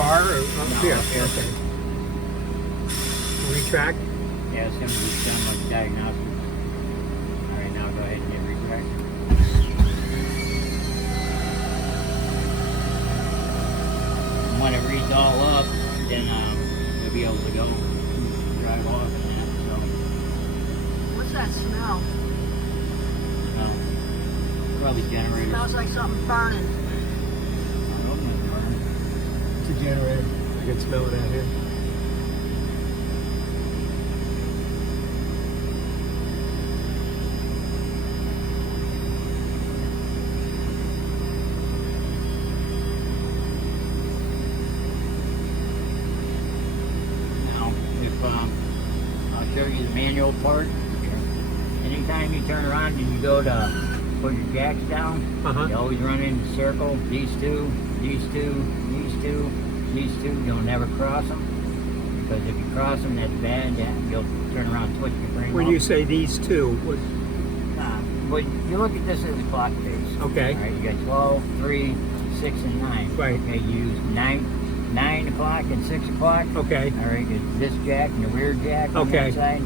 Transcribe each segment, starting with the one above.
car or No, here? up here. Okay. Retract. Yeah, it's going to be done like diagnostics. All right, now go ahead and hit retract. And when it reads all up, then you'll be able to go drive off and that. So, What's that smell? probably generators. Smells like something burning. I don't know. It's a generator. I can smell it out here. Now, if I'll show you the manual part. Anytime you turn around and you go to put your jacks down, you always run in the circle. These two, these two, these two, these two. You'll never cross them, because if you cross them, that's bad. Yeah, you'll turn around, twist your frame. When off. you say these two, what? But you look at this as a clock face. Okay. All right, you got 12, 3, 6, and 9. Right. Okay, you use 9 o'clock and 6 o'clock. Okay. All right, get this jack and the rear jack on Okay. that side.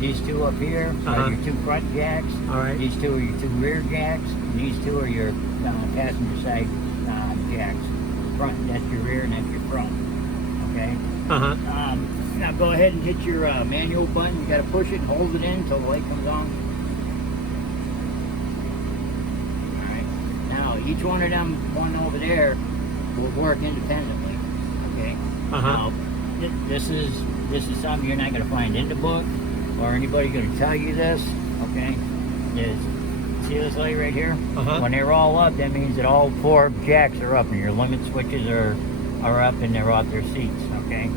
These two up here are your two front jacks. All right. These two are your two rear jacks. And these two are your passenger side jacks. Front, that's your rear, and that's your front. Okay. Now go ahead and hit your manual button. You got to push it and hold it in until the light comes on. All right. Now each one of them, one over there, will work independently. Okay. Now, this is something you're not going to find in the book, or anybody going to tell you this. Okay. See this light right here? When they're all up, that means that all 4 jacks are up and your limit switches are up and they're off their seats. Okay.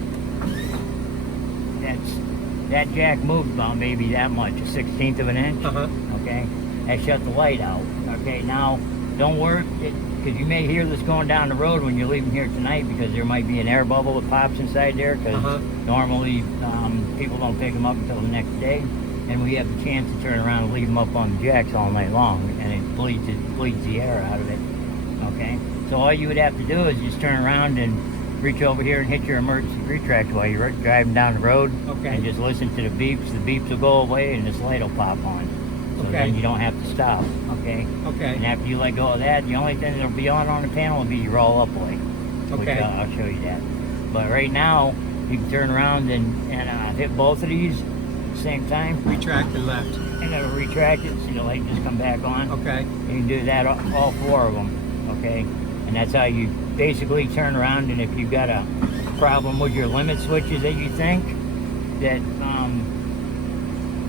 That jack moved about maybe that much, a 1/16 of an inch. Okay. That shut the light out. Okay. Now, don't worry, because you may hear this going down the road when you're leaving here tonight, because there might be an air bubble that pops inside there, because normally people don't pick them up until the next day, and we have the chance to turn around and leave them up on the jacks all night long, and it bleeds the air out of it. Okay, so all you would have to do is just turn around and reach over here and hit your emergency retract while you're driving down the road, and just listen to the beeps. The beeps will go away and this light will pop on. So then you don't have to stop. Okay. And after you let go of that, the only thing that'll be on the panel will be your roll up light. Which I'll show you that. But right now, you can turn around and hit both of these at the same time. Retract and left. And it'll retract it, so the light just come back on. Okay. You can do that all 4 of them. Okay. And that's how you basically turn around. And if you've got a problem with your limit switches that you think that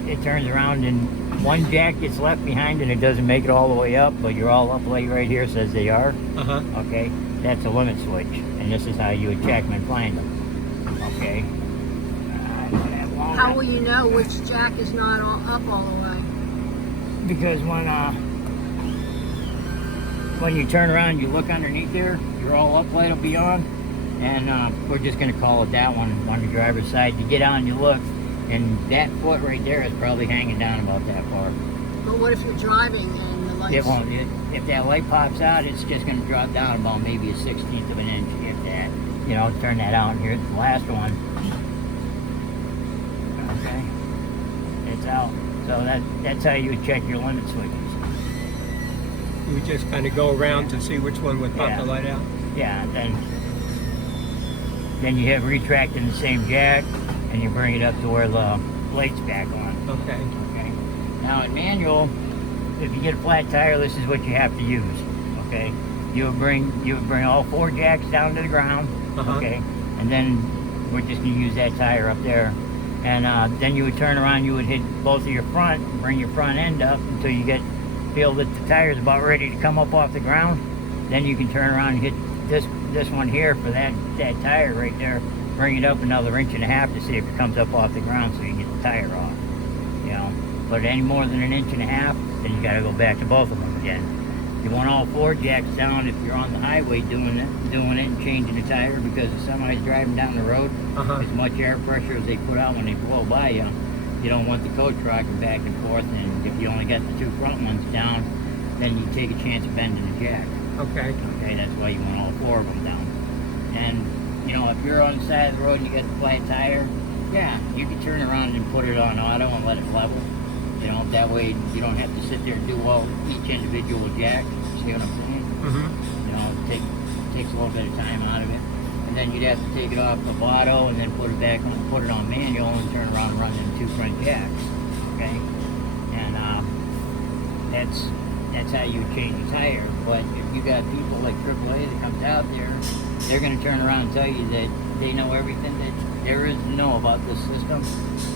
it turns around and one jack gets left behind and it doesn't make it all the way up, but your all up light right here says they are. Okay, that's a limit switch, and this is how you would check them and find them. Okay. How will you know which jack is not up all the way? Because when you turn around, you look underneath there, your all up light will be on, and we're just going to call it that one on the driver's side. You get on, you look, and that foot right there is probably hanging down about that far. But what if you're driving and the lights... It won't. If that light pops out, it's just going to drop down about maybe a 1/16 of an inch. If that, turn that out. And here's the last one. Okay, it's out. So that's how you would check your limit switches. You would just kind of go around to see which one would pop the light out. Yeah. Then you have retract in the same jack, and you bring it up to where the light's back on. Okay. Now in manual, if you get a flat tire, this is what you have to use. Okay. You would bring all 4 jacks down to the ground. Okay. And then we're just gonna use that tire up there. And then you would turn around. You would hit both of your front, bring your front end up until you feel that the tire's about ready to come up off the ground. Then you can turn around and hit this one here for that tire right there. Bring it up another 1.5 inches to see if it comes up off the ground, so you can get the tire off. But any more than 1.5 inches, then you got to go back to both of them again. You want all 4 jacks down if you're on the highway doing it and changing the tire, because if somebody's driving down the road, as much air pressure as they put out when they blow by you, you don't want the coach rocking back and forth. And if you only got the 2 front ones down, then you take a chance of bending the jack. Okay. Okay, that's why you want all 4 of them down. And know, if you're on the side of the road and you got the flat tire, yeah, you can turn around and put it on auto and let it level. You know, that way you don't have to sit there and do all each individual jack. See what I'm saying? Mm-hmm. You know, takes a little bit of time out of it. And then you'd have to take it off of auto and then put it back on, put it on manual and turn around and run the 2 front jacks. Okay? And that's how you change a tire. But if you got people like AAA that comes out there, they're going to turn around and tell you that they know everything that there is to know about this system.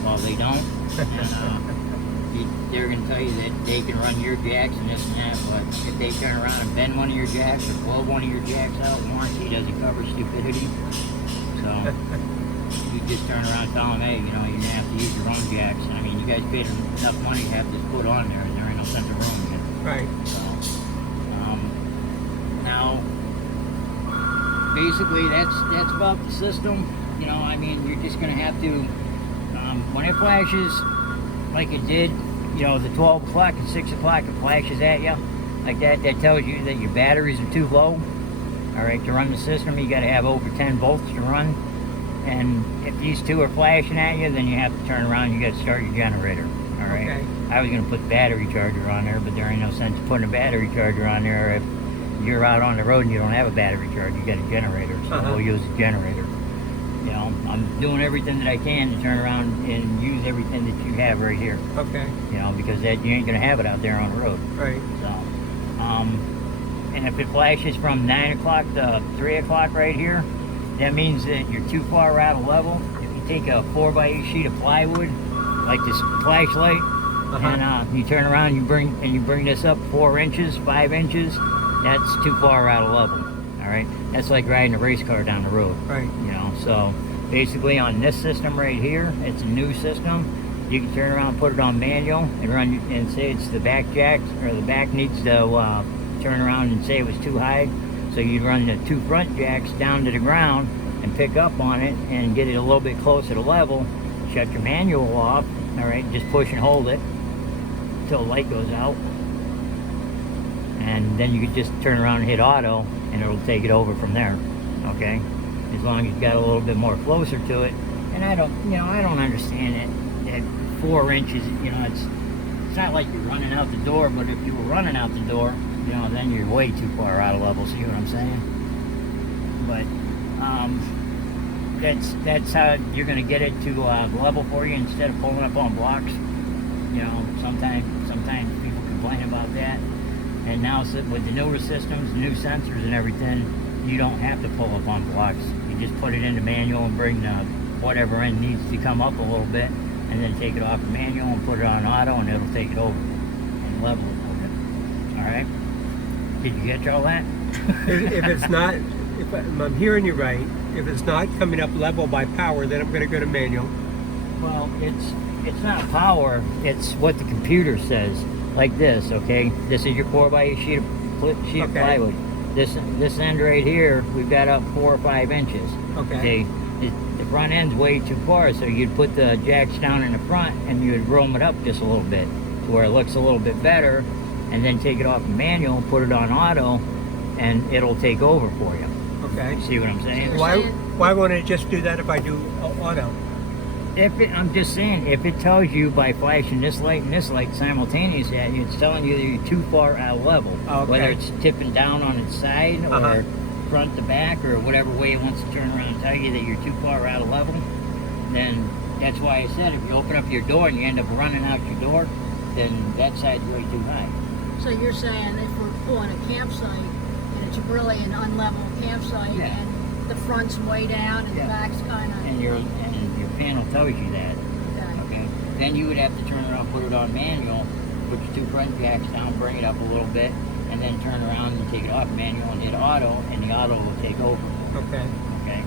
Well, they don't. And they're going to tell you that they can run your jacks and this and that, but if they turn around and bend one of your jacks or blow one of your jacks out, warranty doesn't cover stupidity. So you just turn around and tell them, hey, you know, you're going to have to use your own jacks. And I mean, you guys paid enough money to have this put on there, and there ain't no sense of ruining it. Right. So, now, basically, that's about the system. You know, I mean, you're just going to have to, when it flashes, like it did, you know, the 12 o'clock and 6 o'clock, it flashes at you like that. That tells you that your batteries are too low. All right, to run the system, you got to have over 10 volts to run. And if these two are flashing at you, then you have to turn around. You got to start your generator. All right. Okay. I was going to put the battery charger on there, but there ain't no sense putting a battery charger on there if you're out on the road and you don't have a battery charger. You got a generator, so we'll use a generator. You know, I'm doing everything that I can to turn around and use everything that you have right here. Okay. You know, because that you ain't gonna have it out there on the road. Right. So, and if it flashes from 9 o'clock to 3 o'clock right here, that means that you're too far out of level. If you take a 4x8 sheet of plywood, like this flashlight, and you turn around, you bring this up 4 inches, 5 inches, that's too far out of level. All right, that's like riding a race car down the road. Right. You know, so basically on this system right here, it's a new system. You can turn around, put it on manual, and run and say it's the back jack or the back needs to turn around and say it was too high. So you run the 2 front jacks down to the ground and pick up on it and get it a little bit closer to level. Shut your manual off. All right, just push and hold it until the light goes out. And then you could just turn around and hit auto and it'll take it over from there. Okay, as long as you got a little bit more closer to it. And I don't understand it at 4 inches. You know, it's not like you're running out the door, but if you were running out the door, you know, then you're way too far out of level. See what I'm saying? But that's how you're going to get it to level for you instead of pulling up on blocks. You know, sometimes people complain about that. And now with the newer systems, new sensors and everything, you don't have to pull up on blocks. You just put it into manual and bring the whatever end needs to come up a little bit, and then take it off of manual and put it on auto, and it'll take it over and level it over. All right? Did you get all that? If it's not, if I'm hearing you right, if it's not coming up level by power, then I'm going to go to manual. Well, it's not power. It's what the computer says. Like this, okay? This is your 4x8 sheet of plywood. This end right here, we've got up 4 or 5 inches. Okay. The front end's way too far, so you'd put the jacks down in the front and you'd roam it up just a little bit to where it looks a little bit better, and then take it off the manual, put it on auto, and it'll take over for you. Okay. See what I'm saying? Why won't it just do that if I do auto? I'm just saying, if it tells you by flashing this light and this light simultaneously at you, it's telling you that you're too far out of level. Okay. Whether it's tipping down on its side or front to back or whatever way it wants to turn around and tell you that you're too far out of level, then that's why I said if you open up your door and you end up running out your door, then that side's way too high. So you're saying if we're pulling a campsite and it's really an unlevel campsite and the front's way down and the back's kind of... And your panel tells you that. Okay. Then you would have to turn around, put it on manual, put your 2 front jacks down, bring it up a little bit, and then turn around and take it off manual and hit auto, and the auto will take over. Okay. Okay.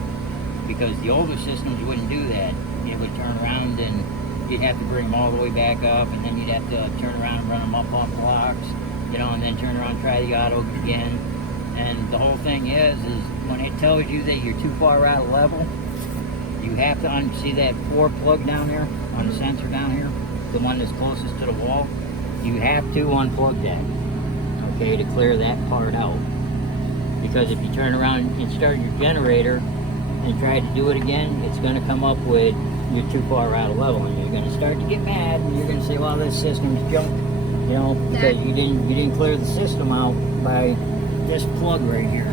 Because the older systems wouldn't do that. It would turn around and you'd have to bring them all the way back up, and then you'd have to turn around and run them up on blocks, you know, and then turn around and try the auto again. And the whole thing is when it tells you that you're too far out of level, you have to see that 4 plug down there on the sensor down here, the one that's closest to the wall. You have to unplug that, okay, to clear that part out. Because if you turn around and start your generator and try to do it again, it's going to come up with you're too far out of level, and you're going to start to get mad, and you're going to say, well, this system's junk, you know, because you didn't clear the system out by this plug right here.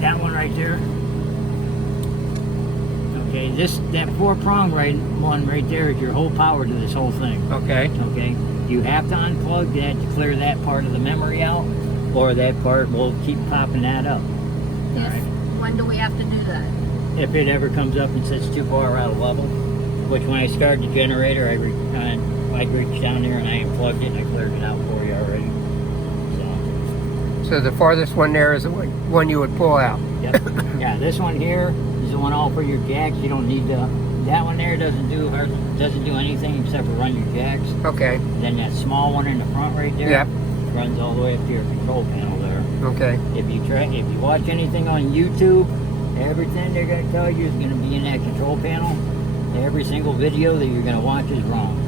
That one right there. Okay, that 4-prong one right there is your whole power to this whole thing. Okay. Okay, you have to unplug that to clear that part of the memory out, or that part will keep popping that up. If, Alright. When do we have to do that? If it ever comes up and says too far out of level, which when I started the generator, I reached down there and I unplugged it and I cleared it out for you already. So the farthest one there is the one you would pull out. Yep. Yeah, this one here is the one all for your jacks. You don't need to. That one there doesn't do anything except for run your jacks. Okay. Then that small one in the front right there Yep. runs all the way up to your control panel there. Okay. If you watch anything on YouTube, everything they're going to tell you is going to be in that control panel. Every single video that you're going to watch is wrong.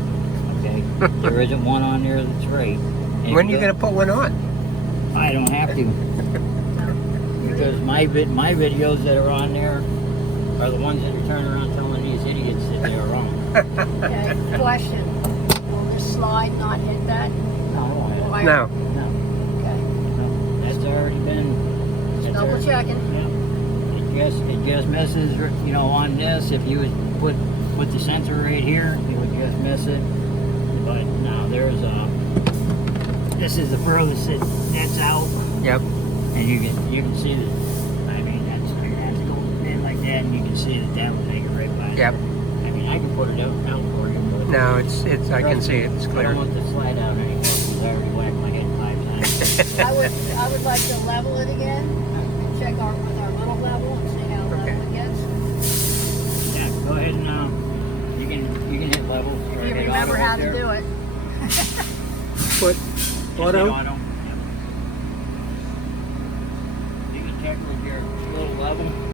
Okay? There isn't one on there that's right. And When are you going to put one on? I don't have to. Because my videos that are on there are the ones that are turning around telling these idiots that they're wrong. Okay, question. Will this slide not hit that? No, Wire? No. no, Okay, no. That's already been. just double checking. Yeah. It just misses, you know, on this. If you would put the sensor right here, it would just miss it. But now there's this is the furthest that's out, Yep. and you can see that. I mean, that's going in like that, and you can see that would take it right by. Yep. I mean, I can put it out now for you. But No, it's I can see it. It's I clear. don't want the slide out anymore because I already whacked my head 5 times. I would like to level it again and check with our little level and see how Okay. level it gets. Yeah, go ahead and you can hit level. If you remember how to do it. Put auto. You can check with your little level.